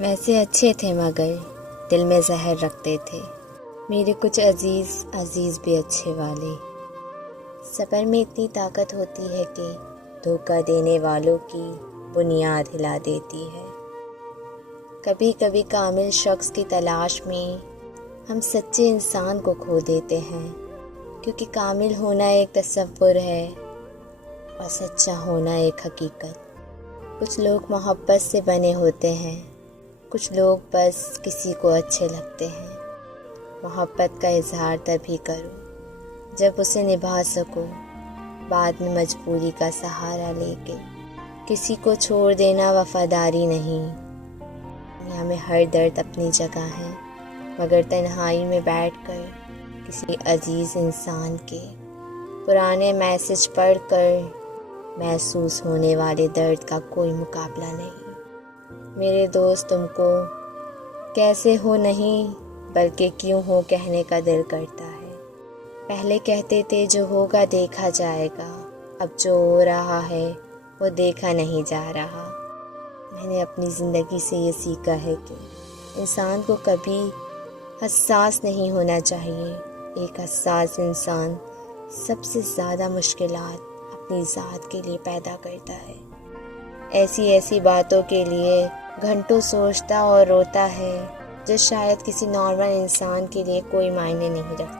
ویسے اچھے تھے مگر دل میں زہر رکھتے تھے، میرے کچھ عزیز بھی اچھے والے۔ صبر میں اتنی طاقت ہوتی ہے کہ دھوکہ دینے والوں کی بنیاد ہلا دیتی ہے۔ کبھی کبھی کامل شخص کی تلاش میں ہم سچے انسان کو کھو دیتے ہیں، کیونکہ کامل ہونا ایک تصور ہے اور سچا ہونا ایک حقیقت۔ کچھ لوگ محبت سے بنے ہوتے ہیں، کچھ لوگ بس کسی کو اچھے لگتے ہیں۔ محبت کا اظہار تبھی کرو جب اسے نبھا سکو، بعد میں مجبوری کا سہارا لے کے۔ کسی کو چھوڑ دینا وفاداری نہیں۔ دنیا میں ہر درد اپنی جگہ ہے، مگر تنہائی میں بیٹھ کر کسی عزیز انسان کے پرانے میسج پڑھ کر محسوس ہونے والے درد کا کوئی مقابلہ نہیں۔ میرے دوست، تم کو کیسے ہو نہیں بلکہ کیوں ہو کہنے کا دل کرتا ہے۔ پہلے کہتے تھے جو ہوگا دیکھا جائے گا، اب جو ہو رہا ہے وہ دیکھا نہیں جا رہا۔ میں نے اپنی زندگی سے یہ سیکھا ہے کہ انسان کو کبھی حساس نہیں ہونا چاہیے۔ ایک حساس انسان سب سے زیادہ مشکلات اپنی ذات کے لیے پیدا کرتا ہے۔ ایسی باتوں کے لیے گھنٹوں سوچتا اور روتا ہے جو شاید کسی نارمل انسان کے لیے کوئی معنی نہیں رکھتی۔